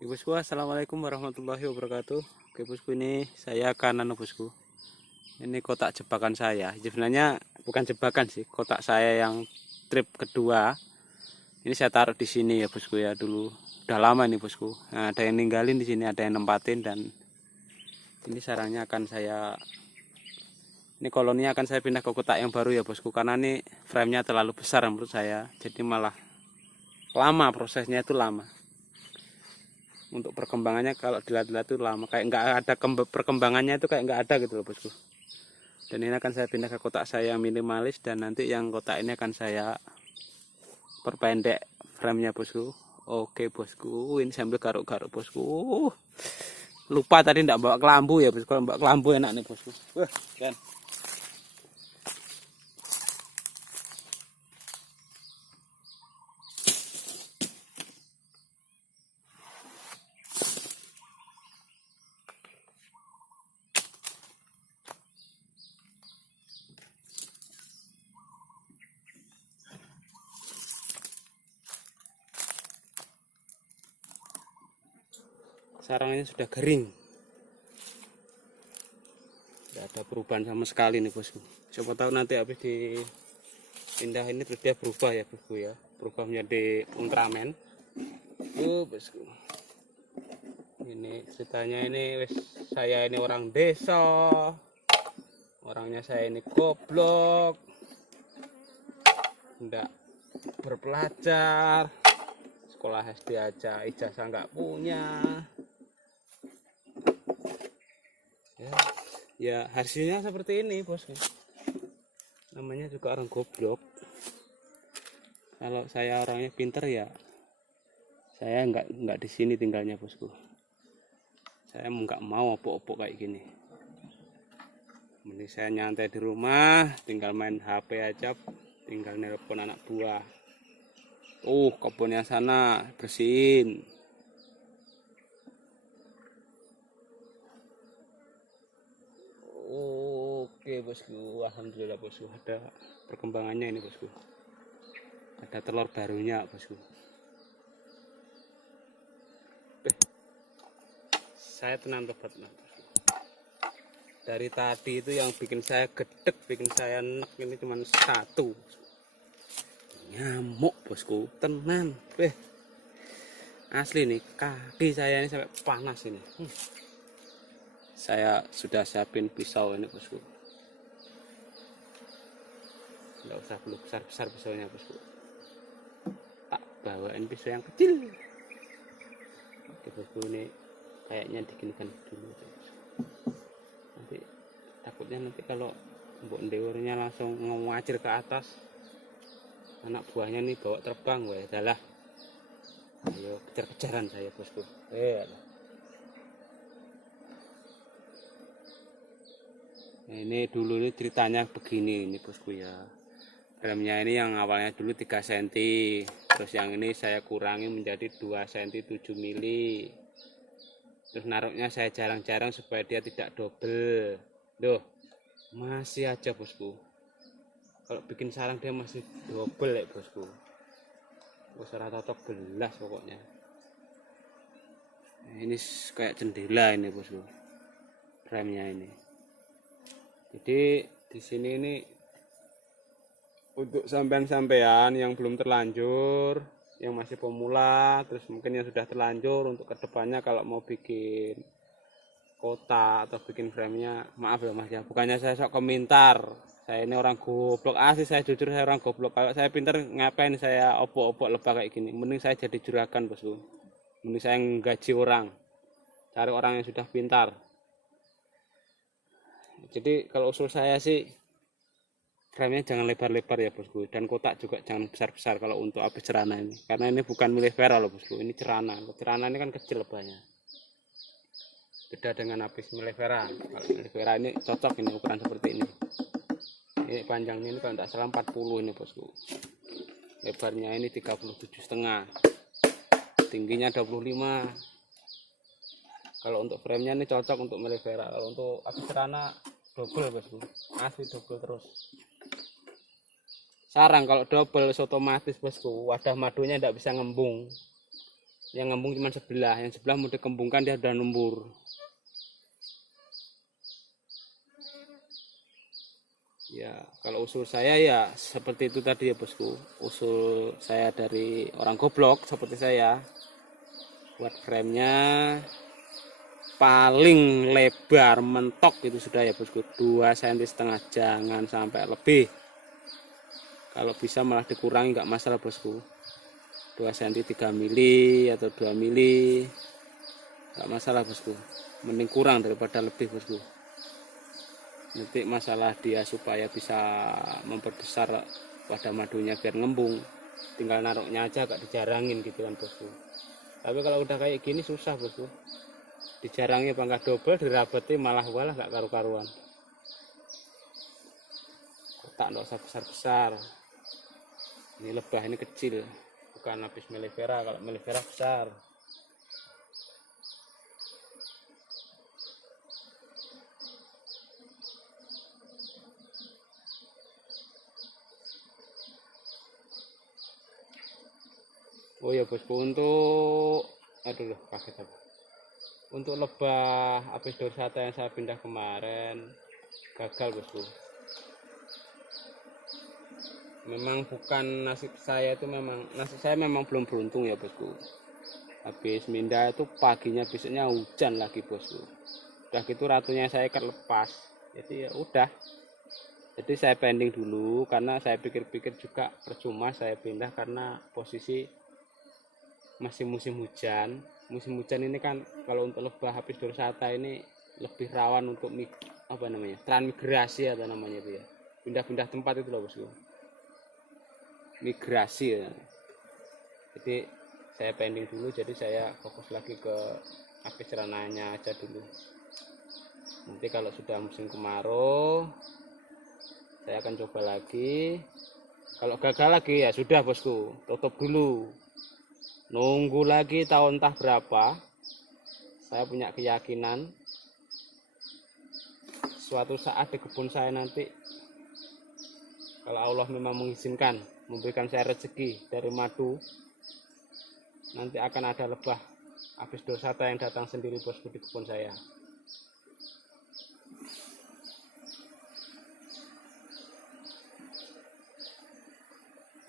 Bosku, assalamualaikum warahmatullahi wabarakatuh. Oke bosku, ini saya akan bosku. Ini kotak jebakan saya. Sebenarnya bukan jebakan sih, kotak saya yang trip kedua. Ini saya taruh di sini ya bosku ya dulu. Udah lama nih bosku. Nah, ada yang ninggalin di sini, ada yang nempatin dan ini sarangnya akan saya. Ini koloninya akan saya pindah ke kotak yang baru ya bosku, karena ini frame-nya terlalu besar menurut saya. Jadi malah lama, prosesnya itu lama. Untuk perkembangannya kalau dilihat-lihat itu lama, kayak nggak ada perkembangannya, itu kayak nggak ada gitu loh bosku. Dan ini akan saya pindah ke kotak saya yang minimalis, dan nanti yang kotak ini akan saya perpendek framenya bosku. Oke bosku, ini sambil garuk-garuk bosku. Lupa tadi nggak bawa kelambu ya bosku. Kalau bawa kelambu enak nih bosku. Wah kan. Sarangnya sudah kering, tidak ada perubahan sama sekali nih bosku. Siapa tahu nanti habis dipindah ini terus dia berubah ya bosku ya, berubah menjadi Ultraman. Bosku, ini ceritanya ini saya ini orang desa, orangnya saya ini goblok, enggak berpelajar, sekolah SD aja ijazah nggak punya. Ya hasilnya seperti ini bosku, namanya juga orang goblok. Kalau saya orangnya pinter ya saya nggak di sini tinggalnya bosku. Saya nggak mau opok-opok kayak gini. Mending saya nyantai di rumah, tinggal main HP aja, tinggal nelpon anak buah. Kebun yang sana bersihin. Oke bosku, alhamdulillah bosku, ada perkembangannya ini bosku. Ada telur barunya bosku. Saya tenang tobat bosku. Dari tadi itu yang bikin saya gedek, bikin saya enak ini cuma satu. Nyamuk bosku, tenang. Asli nih, kaki saya ini sampai panas ini. Saya sudah siapin pisau ini bosku. Nggak usah perlu besar-besar pisaunya bosku. Tak bawain pisau yang kecil. Oke bosku, ini kayaknya diginikan dulu. Nanti takutnya nanti kalau mbok ndewurnya langsung ngewacir ke atas, anak buahnya nih bawa terbang. Wah adalah, ayo kejar-kejaran saya bosku. Ini dulu ini ceritanya begini ini bosku ya. Framenya ini yang awalnya dulu 3 cm, terus yang ini saya kurangi menjadi 2 cm 7 mili. Terus naruhnya saya jarang-jarang supaya dia tidak double. Loh, masih aja bosku. Kalau bikin sarang dia masih double ya bosku. Wis ora cocok belas pokoknya. Ini kayak jendela ini bosku. Framenya ini. Jadi di sini ini untuk sampean-sampean yang belum terlanjur, yang masih pemula, terus mungkin yang sudah terlanjur, untuk kedepannya kalau mau bikin kotak atau bikin framenya, maaf ya mas ya, bukannya saya sok komentar, saya ini orang goblok asli, saya jujur saya orang goblok. Kalau saya pinter ngapain saya opok-opok lebah kayak gini, mending saya jadi juragan bosku, mending saya gaji orang, cari orang yang sudah pintar. Jadi kalau usul saya sih framenya jangan lebar-lebar ya bosku, dan kotak juga jangan besar-besar kalau untuk apis cerana ini, karena ini bukan melefera loh bosku, ini cerana. Cerana ini kan kecil lebahnya, beda dengan apis melefera. Kalau melefera ini cocok ini ukuran seperti ini. Ini panjangnya ini kalau tidak salah 40 ini bosku, lebarnya ini 37,5, tingginya 25. Kalau untuk framenya ini cocok untuk melefera. Kalau untuk apis cerana double bosku, asli double terus. Sarang kalau double otomatis bosku, wadah madunya tidak bisa ngembung. Yang ngembung cuma sebelah, yang sebelah mau dikembungkan dia udah numbur. Ya, kalau usul saya ya seperti itu tadi ya bosku. Usul saya dari orang goblok seperti saya. Buat framenya paling lebar mentok itu sudah ya bosku, 2,5 cm, jangan sampai lebih. Kalau bisa malah dikurangi nggak masalah bosku. 2 cm 3 mili atau 2 mili nggak masalah bosku. Mending kurang daripada lebih bosku. Nanti masalah dia supaya bisa memperbesar pada madunya biar ngembung, tinggal naruhnya aja agak dijarangin gitu kan bosku. Tapi kalau udah kayak gini susah bosku, dijarangnya bangga double, dirabeti malah gak karu-karuan. Kotak nggak usah besar-besar, ini lebah ini kecil, bukan Apis mellifera. Kalau mellifera besar. Oh ya bosku, untuk aduh kaget apa, untuk lebah Apis dorsata yang saya pindah kemarin gagal bosku. Memang bukan nasib saya itu, nasib saya memang belum beruntung ya bosku. Habis pindah itu paginya besoknya hujan lagi bosku. Udah gitu ratunya saya ikat lepas, jadi ya udah, jadi saya pending dulu karena saya pikir-pikir juga percuma saya pindah karena posisi masih musim hujan. Musim hujan ini kan kalau untuk lebah Apis dorsata ini lebih rawan untuk transmigrasi atau namanya itu ya, pindah-pindah tempat itu loh bosku, migrasi ya. Jadi saya pending dulu, jadi saya fokus lagi ke Apis rananya aja dulu. Nanti kalau sudah musim kemarau saya akan coba lagi. Kalau gagal lagi ya sudah bosku, tutup dulu, nunggu lagi tahun entah berapa. Saya punya keyakinan suatu saat di kebun saya nanti, kalau Allah memang mengizinkan, memberikan saya rezeki dari madu, nanti akan ada lebah Apis dorsata yang datang sendiri bosku di kebun saya.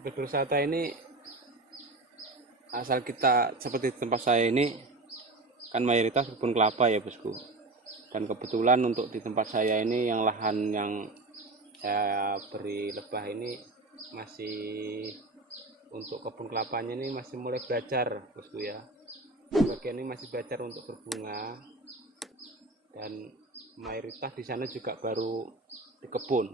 Apis dorsata ini asal kita seperti tempat saya ini kan mayoritas kebun kelapa ya bosku, dan kebetulan untuk di tempat saya ini yang lahan yang saya beri lebah ini masih untuk kebun kelapanya ini masih mulai belajar bosku ya. Bagian ini masih belajar untuk berbunga, dan mayoritas di sana juga baru di kebun.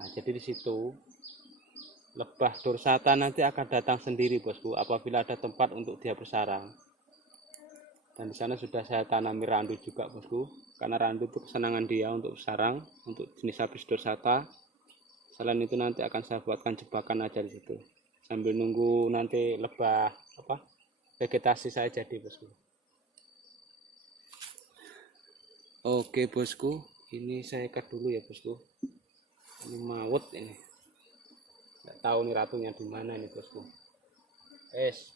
Nah, jadi di situ lebah dorsata nanti akan datang sendiri bosku apabila ada tempat untuk dia bersarang. Dan di sana sudah saya tanami randu juga bosku, karena randu itu kesenangan dia untuk bersarang untuk jenis Apis dorsata. Selain itu nanti akan saya buatkan jebakan aja di situ sambil nunggu nanti lebah vegetasi saya jadi bosku. Oke bosku, ini saya ikat dulu ya bosku. Ini maut ini, nggak tahu nih ratunya di mana ini bosku.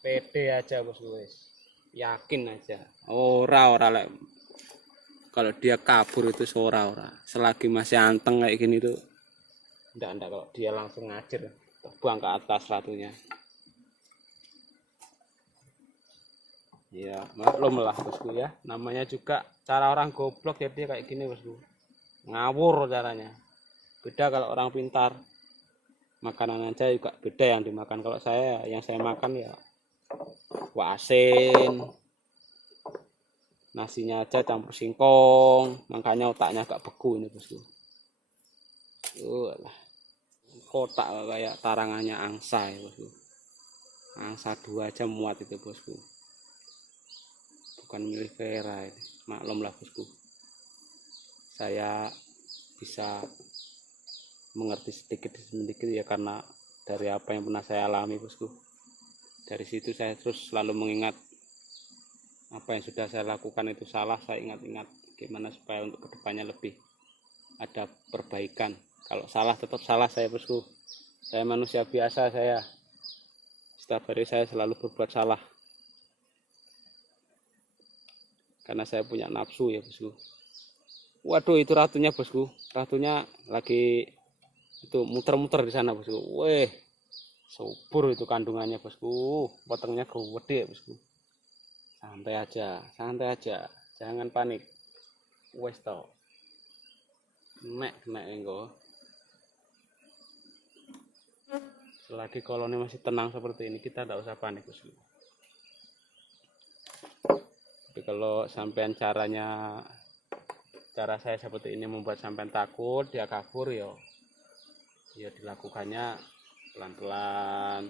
Pede aja bosku, yakin aja. Ora lek kalau dia kabur itu ora. Selagi masih anteng kayak gini tuh enggak kalau dia langsung ngajir terbang ke atas ratunya. Ya maklum lah bosku ya, namanya juga cara orang goblok jadi kayak gini bosku, ngawur caranya. Beda kalau orang pintar, makanan aja juga beda yang dimakan. Kalau yang saya makan ya asin, nasinya aja campur singkong, makanya otaknya agak beku ini bosku. Kotak kayak tarangannya angsa ya bosku, angsa 2 aja muat itu bosku, bukan mellifera ini. Maklum lah bosku, saya bisa mengerti sedikit ya karena dari apa yang pernah saya alami bosku. Dari situ saya terus selalu mengingat apa yang sudah saya lakukan itu salah. Saya ingat-ingat gimana supaya untuk kedepannya lebih ada perbaikan. Kalau salah tetap salah saya bosku, saya manusia biasa, saya setiap hari saya selalu berbuat salah. karena saya punya nafsu ya bosku. Waduh, itu ratunya bosku, ratunya lagi itu muter-muter di sana bosku. Weh, subur itu kandungannya bosku, potongnya gede bosku. Santai aja, jangan panik. Wes tau, mek engko. Selagi koloni masih tenang seperti ini, kita tidak usah panik bosku. Tapi kalau sampean cara saya seperti ini membuat sampean takut, dia kabur, ya dilakukannya pelan-pelan.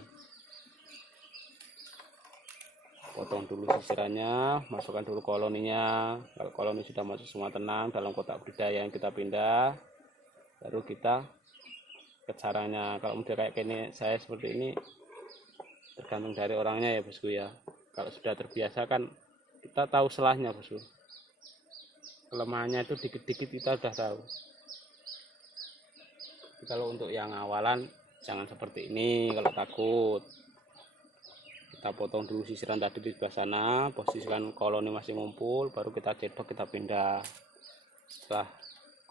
Potong dulu sisirannya, masukkan dulu koloninya. Kalau koloni sudah masuk semua tenang dalam kotak budidaya yang kita pindah, baru kita ke caranya. Kalau udah kayak gini, saya seperti ini, tergantung dari orangnya ya bosku ya. Kalau sudah terbiasa kan kita tahu selahnya bosku. Kelemahannya itu dikit-dikit kita udah tahu. Tapi kalau untuk yang awalan jangan seperti ini. Kalau takut, kita potong dulu sisiran tadi di sebelah sana, posisikan koloni masih ngumpul, baru kita cedok, kita pindah. Setelah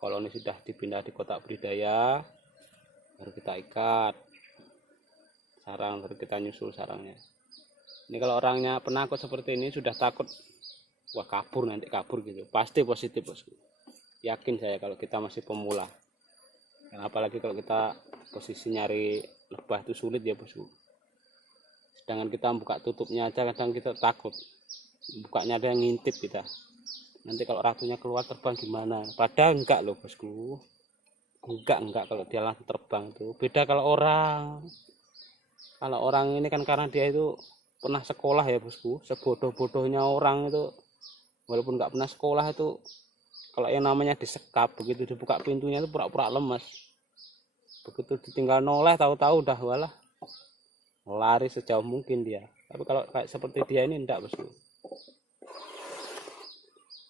koloni sudah dipindah di kotak budidaya, baru kita ikat sarang, baru kita nyusul sarangnya. Ini kalau orangnya penakut seperti ini, sudah takut, wah kabur gitu, pasti positif bosku. Yakin saya kalau kita masih pemula. Dan apalagi kalau kita posisi nyari lebah itu sulit ya bosku. Sedangkan kita buka tutupnya aja kadang kita takut, bukanya ada yang ngintip kita. Nanti kalau ratunya keluar terbang gimana? Padahal enggak loh bosku, enggak kalau dia langsung terbang tuh. Beda kalau orang ini kan karena dia itu pernah sekolah ya bosku. Sebodoh-bodohnya orang itu, walaupun nggak pernah sekolah itu, kalau yang namanya disekap, begitu dibuka pintunya itu pura-pura lemas. Begitu ditinggal noleh, tahu-tahu udah walah lari sejauh mungkin dia. Tapi kalau kayak seperti dia ini enggak bosku,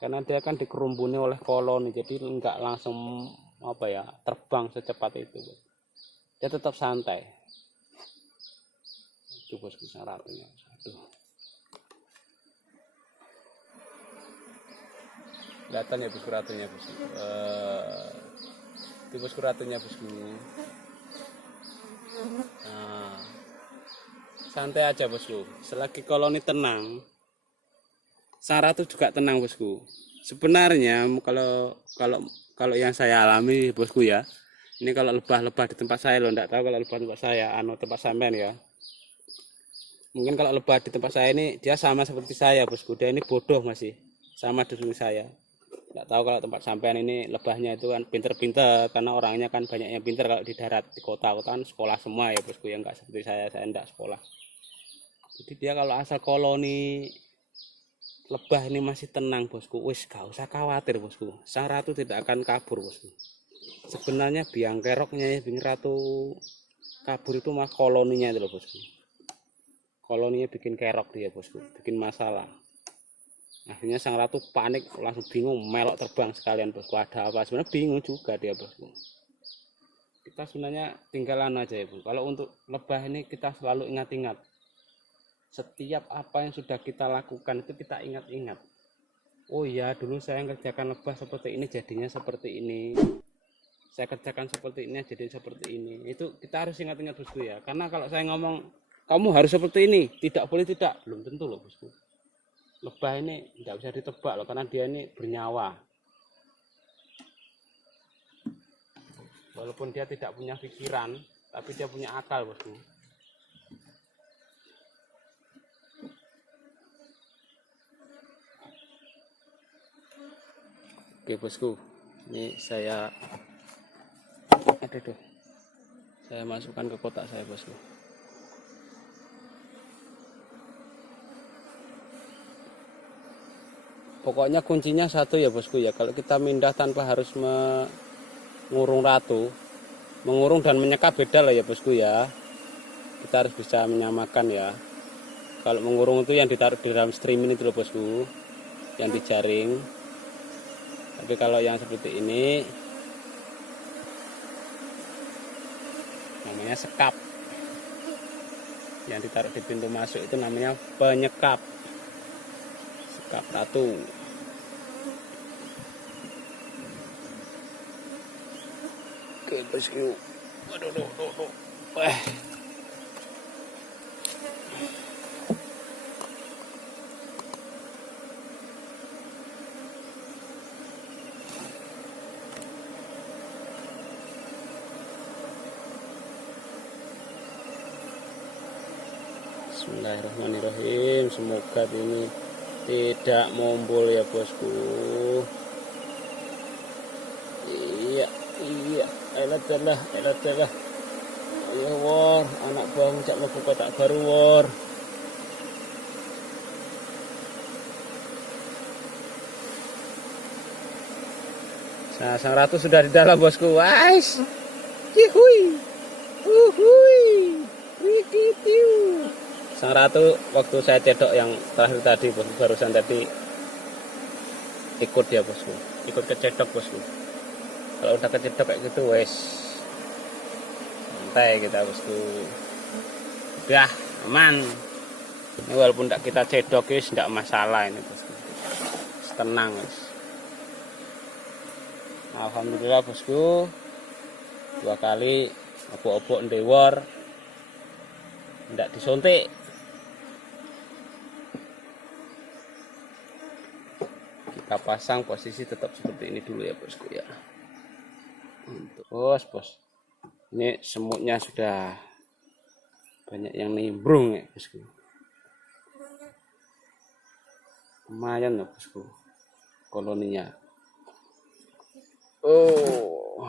karena dia kan dikerumbuni oleh koloni, jadi enggak langsung terbang secepat itu. Dia tetap santai. Itu bosku ratunya. Aduh, kelihatan ya bosku ratunya bosku. Itu bosku ratunya bosku. Nah, santai aja bosku. Selagi koloni tenang, sang ratu juga tenang bosku. Sebenarnya kalau yang saya alami bosku ya, ini kalau lebah-lebah di tempat saya loh, enggak tahu kalau lebah tempat saya, tempat sampean ya. Mungkin kalau lebah di tempat saya ini dia sama seperti saya bosku. Dia ini bodoh masih sama dengan saya. Nggak tahu kalau tempat sampean ini lebahnya itu kan pinter-pinter, karena orangnya kan banyak yang pinter. Kalau di darat, di kota kan sekolah semua ya bosku, yang nggak seperti saya enggak sekolah. Jadi dia kalau asal koloni lebah ini masih tenang bosku, wis gak usah khawatir bosku. Sang ratu tidak akan kabur bosku. Sebenarnya biang keroknya ya biang ratu kabur itu mah koloninya itu loh bosku. Koloninya bikin kerok dia bosku, bikin masalah. Akhirnya sang ratu panik, langsung bingung, melok terbang sekalian bosku. Ada apa? Sebenarnya bingung juga dia bosku. Kita sebenarnya tinggalan aja ya bosku. Kalau untuk lebah ini kita selalu ingat-ingat. Setiap apa yang sudah kita lakukan itu kita ingat-ingat. Oh iya, dulu saya kerjakan lebah seperti ini, jadinya seperti ini. Saya kerjakan seperti ini, jadi seperti ini. Itu kita harus ingat-ingat bosku ya. Karena kalau saya ngomong, kamu harus seperti ini, tidak boleh tidak, belum tentu loh bosku. Lebah ini tidak bisa ditebak loh, karena dia ini bernyawa. Walaupun dia tidak punya pikiran, tapi dia punya akal bosku. Oke bosku, ini saya masukkan ke kotak saya bosku. Pokoknya kuncinya satu ya bosku ya, kalau kita mindah tanpa harus mengurung ratu, mengurung dan menyekap beda lah ya bosku ya. Kita harus bisa menyamakan ya. Kalau mengurung itu yang ditaruh di dalam streamin itu loh bosku, yang dijaring. Tapi kalau yang seperti ini namanya sekap. Yang ditaruh di pintu masuk itu namanya penyekap. Sekap ratu. Oke bosku. Aduh. Bismillahirrahmanirrahim. Semoga ini tidak mumbul ya bosku. Iya. Elah. Ayo war, anak bang cak mau kotak baru war. Nah, sang ratu sudah di dalam bosku. Wais. Hihui. Sang ratu waktu saya cedok yang terakhir tadi bosku, barusan tadi ikut dia bosku, ikut kecedok bosku. Kalau udah kecedok kayak gitu wes santai kita bosku, udah aman. Ini walaupun tidak kita cedok guys, tidak masalah ini bosku, tenang guys. Alhamdulillah bosku, 2 kali obok-obok ndewor tidak disuntik. Kita pasang posisi tetap seperti ini dulu ya bosku ya. Untuk bos, ini semutnya sudah banyak yang nimbrung ya bosku. Lumayan loh bosku koloninya. Oh,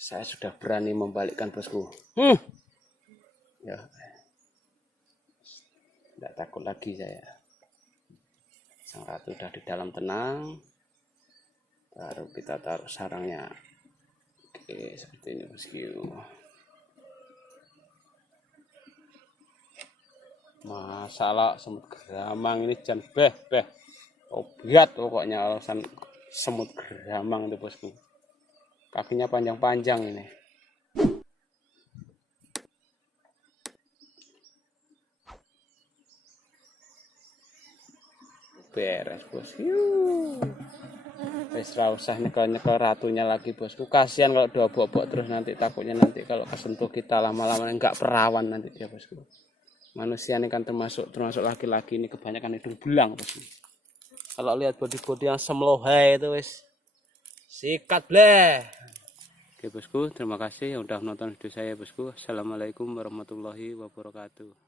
saya sudah berani membalikkan bosku. Ya, tidak takut lagi saya. Sang ratu udah di dalam tenang, baru kita taruh sarangnya. Oke, seperti ini bosku. Masalah semut geramang ini jangan obat pokoknya alasan semut geramang itu bosku. Kakinya panjang-panjang ini. Beres bos. Wes ra usah nyekel ratunya lagi bosku. Kasihan kalau diobok-obok terus nanti, takutnya nanti kalau kesentuh kita lama-lama enggak perawan nanti dia bosku. Manusia ini kan termasuk laki-laki ini kebanyakan hidung belang bosku. Kalau lihat body yang semlohai itu wes sikat bleh. Oke bosku, terima kasih yang udah nonton video saya bosku. Assalamualaikum warahmatullahi wabarakatuh.